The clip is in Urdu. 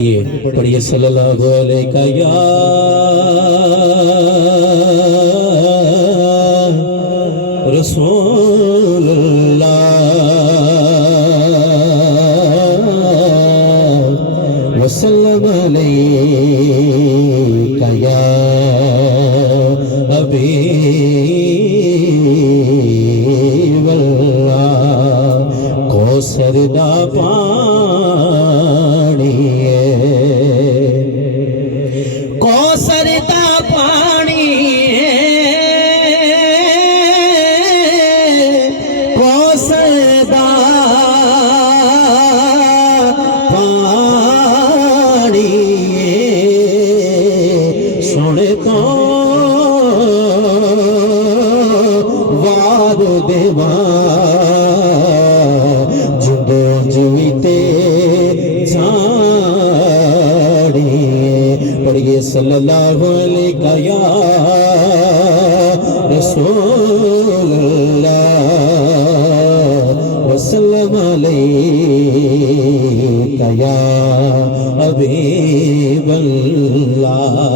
پڑھیے صلی اللہ علیہ یا رسول اللہ وسلم علیہ یا حبیب اللہ کوثر دا پانی کوثر دا پانی کوثر دا پانی سنے تو واد دیوان جدو جویتے پڑھیے صلی اللہ علیہ یا رسول اللہ وسلم علیہ یا حبیب اللہ